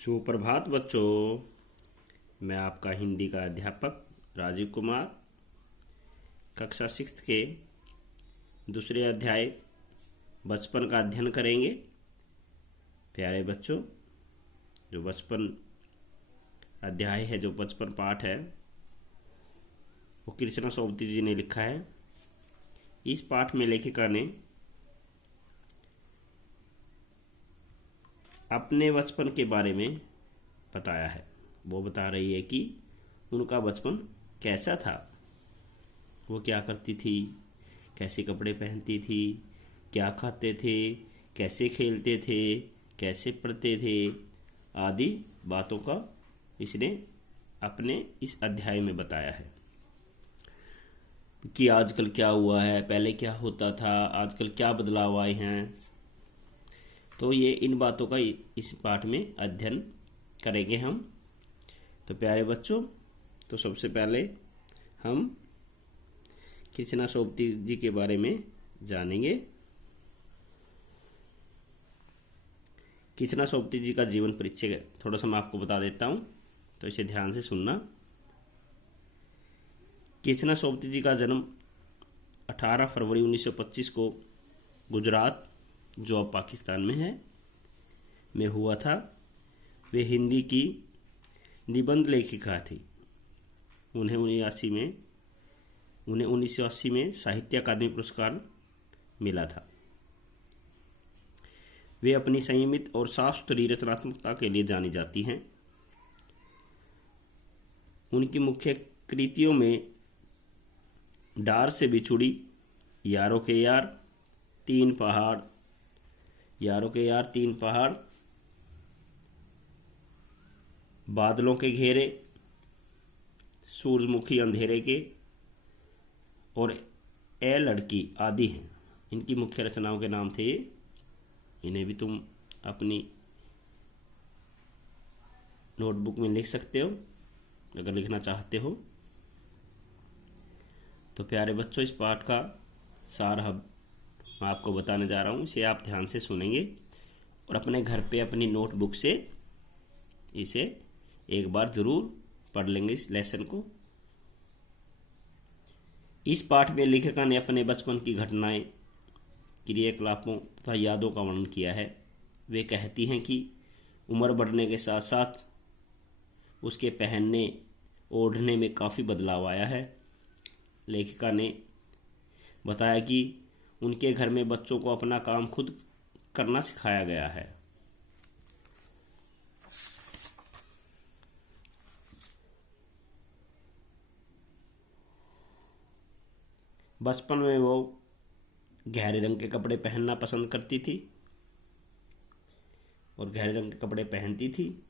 सुप्रभात बच्चों, मैं आपका हिंदी का अध्यापक राजीव कुमार। कक्षा 6 के दूसरे अध्याय बचपन का अध्ययन करेंगे। प्यारे बच्चों, जो बचपन अध्याय है, जो बचपन पाठ है, वो कृष्णा सोबती जी ने लिखा है। इस पाठ में लेखिका ने अपने बचपन के बारे में बताया है। वो बता रही है कि उनका बचपन कैसा था, वो क्या करती थी, कैसे कपड़े पहनती थी, क्या खाते थे, कैसे खेलते थे, कैसे पढ़ते थे, आदि बातों का इसने अपने इस अध्याय में बताया है कि आजकल क्या हुआ है, पहले क्या होता था, आजकल क्या बदलाव आए हैं। तो ये इन बातों का इस पाठ में अध्ययन करेंगे हम। तो प्यारे बच्चों, तो सबसे पहले हम कृष्णा सोबती जी के बारे में जानेंगे। कृष्णा सोबती जी का जीवन परिचय थोड़ा सा मैं आपको बता देता हूँ, तो इसे ध्यान से सुनना। कृष्णा सोबती जी का जन्म 18 फरवरी 1925 को गुजरात, जो अब पाकिस्तान में है, में हुआ था। वे हिंदी की निबंध लेखिका थी। उन्हें 1980 में साहित्य अकादमी पुरस्कार मिला था। वे अपनी संयमित और साफ सुथरी रचनात्मकता के लिए जानी जाती हैं। उनकी मुख्य कृतियों में डार से बिछुड़ी, यारों के यार, तीन पहाड़, यारों के यार, तीन पहाड़, बादलों के घेरे, सूरजमुखी अंधेरे के और ए लड़की आदि हैं। इनकी मुख्य रचनाओं के नाम थे ये। इन्हें भी तुम अपनी नोटबुक में लिख सकते हो अगर लिखना चाहते हो। तो प्यारे बच्चों, इस पाठ का सार मैं आपको बताने जा रहा हूँ, इसे आप ध्यान से सुनेंगे और अपने घर पे अपनी नोटबुक से इसे एक बार जरूर पढ़ लेंगे इस लेसन को। इस पाठ में लेखिका ने अपने बचपन की घटनाएं, क्रियाकलापों तथा यादों का वर्णन किया है। वे कहती हैं कि उम्र बढ़ने के साथ साथ उसके पहनने ओढ़ने में काफ़ी बदलाव आया है। लेखिका ने बताया कि उनके घर में बच्चों को अपना काम खुद करना सिखाया गया है। बचपन में वो गहरे रंग के कपड़े पहनना पसंद करती थी और गहरे रंग के कपड़े पहनती थी।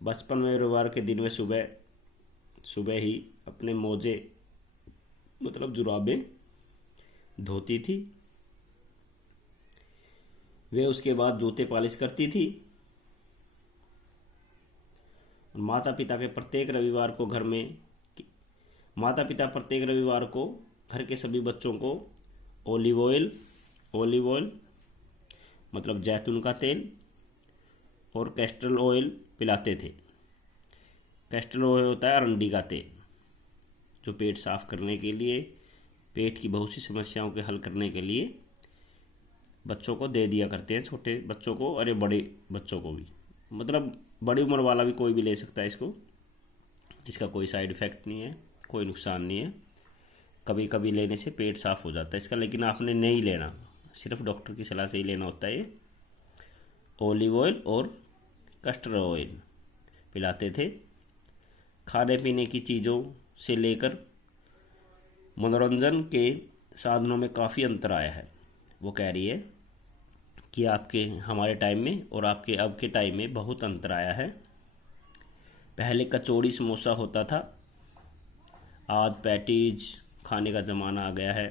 बचपन में रविवार के दिन में सुबह ही अपने मोजे मतलब जुराबें धोती थी। वे उसके बाद जूते पॉलिश करती थी। माता पिता प्रत्येक रविवार को घर के सभी बच्चों को ऑलिव ऑयल मतलब जैतून का तेल और कैस्टर ऑयल पिलाते थे। कैस्टर ऑयल होता है अरंडी का तेल, जो पेट साफ करने के लिए, पेट की बहुत सी समस्याओं के हल करने के लिए बच्चों को दे दिया करते हैं। छोटे बच्चों को, अरे बड़े बच्चों को भी, मतलब बड़ी उम्र वाला भी कोई भी ले सकता है इसको। इसका कोई साइड इफ़ेक्ट नहीं है, कोई नुकसान नहीं है। कभी कभी लेने से पेट साफ हो जाता है इसका, लेकिन आपने नहीं लेना, सिर्फ डॉक्टर की सलाह से ही लेना होता है। ये ऑलिव ऑयल और कस्टर्ड ऑयल पिलाते थे। खाने पीने की चीज़ों से लेकर मनोरंजन के साधनों में काफ़ी अंतर आया है। वो कह रही है कि हमारे टाइम में और आपके अब के टाइम में बहुत अंतर आया है। पहले कचौड़ी समोसा होता था, आज पैटीज खाने का ज़माना आ गया है।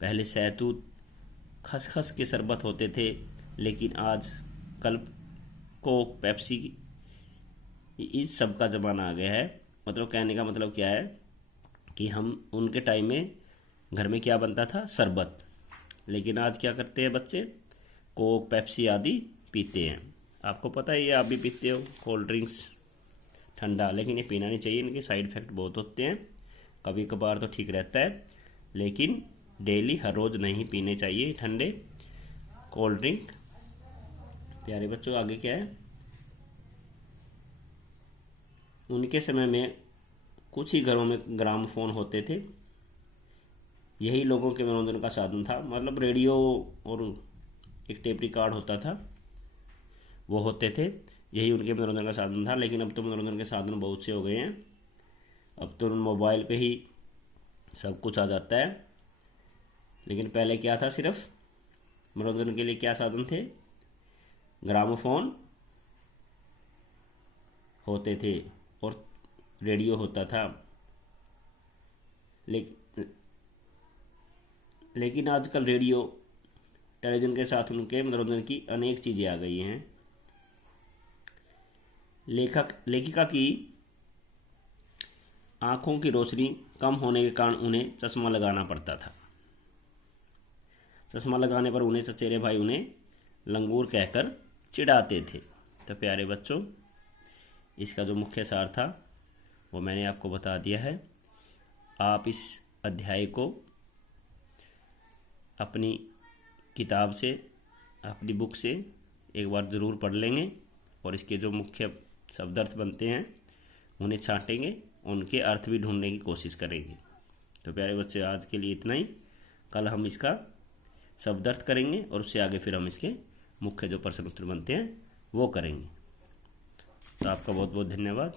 पहले सहतूत खसखस के शरबत होते थे, लेकिन आज कल कोक, पेप्सी, इस सब का ज़माना आ गया है। मतलब कहने का मतलब क्या है कि हम उनके टाइम में घर में क्या बनता था, शरबत, लेकिन आज क्या करते हैं बच्चे, कोक, पेप्सी आदि पीते हैं। आपको पता है ये आप भी पीते हो कोल्ड ड्रिंक्स ठंडा, लेकिन ये पीना नहीं चाहिए, इनके साइड इफ़ेक्ट बहुत होते हैं। कभी कभार तो ठीक रहता है, लेकिन डेली हर रोज़ नहीं पीने चाहिए ठंडे कोल्ड ड्रिंक। प्यारे बच्चों आगे क्या है, उनके समय में कुछ ही घरों में ग्रामोफोन होते थे, यही लोगों के मनोरंजन का साधन था। मतलब रेडियो और एक टेप रिकॉर्ड होता था, वो होते थे, यही उनके मनोरंजन का साधन था। लेकिन अब तो मनोरंजन के साधन बहुत से हो गए हैं, अब तो मोबाइल पे ही सब कुछ आ जाता है। लेकिन पहले क्या था, सिर्फ मनोरंजन के लिए क्या साधन थे, ग्रामोफोन होते थे और रेडियो होता था। लेकिन आजकल रेडियो टेलीविज़न के साथ उनके मनोरंजन की अनेक चीज़ें आ गई हैं। लेखिका की आँखों की रोशनी कम होने के कारण उन्हें चश्मा लगाना पड़ता था। चश्मा लगाने पर उन्हें चचेरे भाई उन्हें लंगूर कहकर चिढ़ाते थे। तो प्यारे बच्चों, इसका जो मुख्य सार था वो मैंने आपको बता दिया है। आप इस अध्याय को अपनी किताब से, अपनी बुक से एक बार ज़रूर पढ़ लेंगे और इसके जो मुख्य शब्दार्थ बनते हैं उन्हें छांटेंगे, उनके अर्थ भी ढूंढने की कोशिश करेंगे। तो प्यारे बच्चे, आज के लिए इतना ही। कल हम इसका शब्दार्थ करेंगे और उससे आगे फिर हम इसके मुख्य जो प्रश्न उत्तर बनते हैं वो करेंगे। तो आपका बहुत बहुत धन्यवाद।